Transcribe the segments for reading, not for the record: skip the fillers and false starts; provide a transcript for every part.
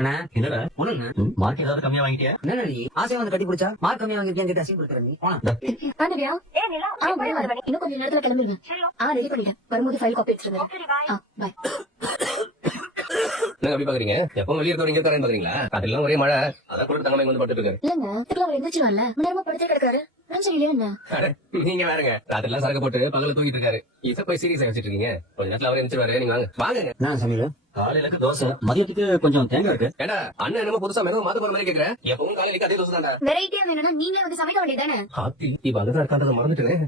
என்னடா பொண்ணுங்க மார்க் ஏதாவது கம்மியா வாங்கிட்டியா? என்ன நீ ஆசையா வந்து கட்டி பிடிச்சா மார்க் கம்மியா வாங்கிருக்கேன் கிட்ட அசிங்க கொடுக்குற நீ போனா பாண்டியா இன்னும் கொஞ்சம் நேரத்துல கிளம்பிடுங்க. ரெடி பண்ணிட்டேன். வரும்போது ஃபைல் காப்பி எடுத்துருங்க. பாய். என்ன அப்படி பாக்குறீங்க? எப்பவும் வெளியே இருக்கவங்க இங்க இருக்காருன்னு பாக்குறீங்களா? அதெல்லாம் ஒரே மழை, அதான் கூட தங்கமே வந்து பட்டு இருக்காரு. இல்லங்க அவர் எந்திரிச்சிருவான்ல, நேரமா படுத்தே கிடக்காரு. இல்லையா என்ன? நீங்க வேறங்க, அதெல்லாம் சரக்கு போட்டு பகல தூக்கிட்டு இருக்காரு. இத போய் சீரியஸா வச்சிட்டு இருக்கீங்க. கொஞ்ச நேரத்துல அவரே எந்திரிச்சுவாரு. நீங்க வாங்க. என்ன சமையல்? காலையில தோசை, மதியத்துக்கு கொஞ்சம் தேங்காய் இருக்கு. ஏண்டா அண்ணன் என்னமோ புதுசா மெனு மாத்த போற மாதிரி கேக்குறேன். எப்பவும் காலையில அதே தோசை தான்டா. வெரைட்டியா வேணும்னா நீங்களே வந்து சமைக்க வேண்டியதானே? இப்ப அங்கதான் இருக்கான்றத மறந்துட்டேன்.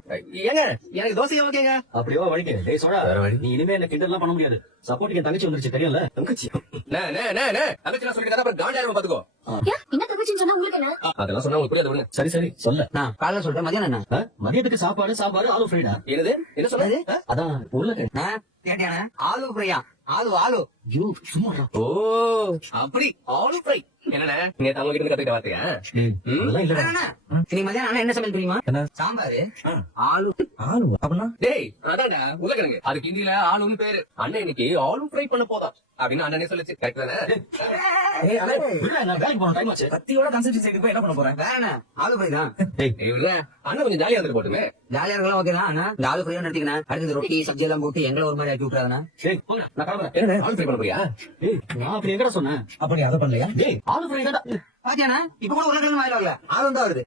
ஏங்க எனக்கு தோசையா ஓகேங்க. அப்படியோ வழிக்கு டேய் சோடா வேற வழி. நீ இனிமே என்ன கிண்டல்லாம் பண்ண முடியாது. சப்போர்ட் என் தங்கச்சி வந்துருச்சு தெரியும்ல? தங்கச்சி தங்கச்சி சொல்லிட்டு அப்புறம் காண்டாயிரம் பாத்துக்கோ. என்ன தங்கச்சின்னு சொன்னா உங்களுக்கு என்ன? அதெல்லாம் சொன்னா உங்களுக்கு புரியாது. சரி சொல்ல. நான் காலைல சொல்றேன் மதியானம் என்ன மதியத்துக்கு சாப்பாடு ஆலு ஃப்ரைடா. என்னது என்ன சொன்னது? அதான் உருளைக்கிழங்கு. கேட்டியானே ஆலு ஃப்ரையா? ஆலு ஐயோ சும்மா ஓ அப்படி ஆலு ஃப்ரை. என்னடா நேத்து அவங்க கிட்ட கத்துக்கிட்ட வார்த்தையா? அதெல்லாம் இல்லடா. இன்னைக்கு மதியானம் அண்ணா என்ன சமையல் தெரியுமா? என்ன? சாம்பாரு ஆலு அப்படின்னா டேய் அதான்டா உருளைக்கிழங்கு. அதுக்கு ஹிந்தில ஆலுன்னு பேரு. அண்ணன் இன்னைக்கு ஆலு ஃப்ரை பண்ண போதா அப்படின்னு அண்ணனே சொல்லுச்சு. கரெக்ட் தானே? வேலைக்கு போன டைம் ஆச்சு. கத்தியோட கன்சல்டி சைடு போய் என்ன பண்ண போறேன்? வேற என்ன ஆலு ஃப்ரை தான். அண்ணன் கொஞ்சம் ஜாலியா இருந்துட்டு போட்டுமே. ஜாலியா இருக்கலாம் ஓகே தான். ஆனா இந்த ஆலு ஃப்ரையா நடத்திக்கணும். அடுத்து ரொட்டி சப்ஜி எல்லாம் போட்டு எங்களை ஒரு மாதிரி ஆக்கி விட்டுறாதுனா நான் கிளம்புறேன். என்ன ஆலு ஃப்ரை பண்ண போறியா? நான் அப்படி எங்கடா சொன்னேன்? அப்ப நீ அதை பண்ணலையா? டேய் ஆலு ஃப்ரை தான்டா. பாத்தியானா இப்ப கூட உருளைக்கிழங்கு வாயில வரல ஆலு தான் வருது.